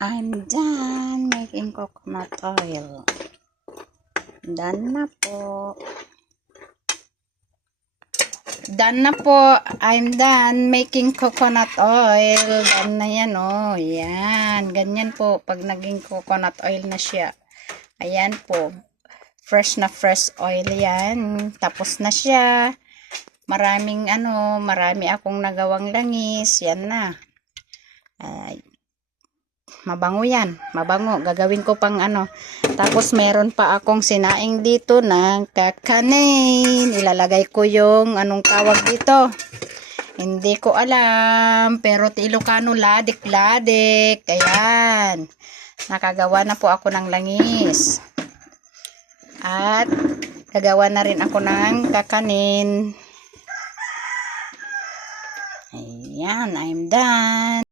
I'm done making coconut oil. Done na po. Done na po. I'm done making coconut oil. Done na yan, oh. Yan. Ganyan po pag naging coconut oil na siya. Ayan po. Fresh na fresh oil yan. Tapos na siya. Marami akong nagawang langis. Yan na. Ay. Mabango yan. Mabango. Gagawin ko pang Tapos meron pa akong sinaing dito ng kakanin. Ilalagay ko yung anong tawag dito. Hindi ko alam. Pero Ilocano ladik-ladik. Ayan. Nakagawa na po ako ng langis. At gagawa na rin ako ng kakanin. Ayan. I'm done.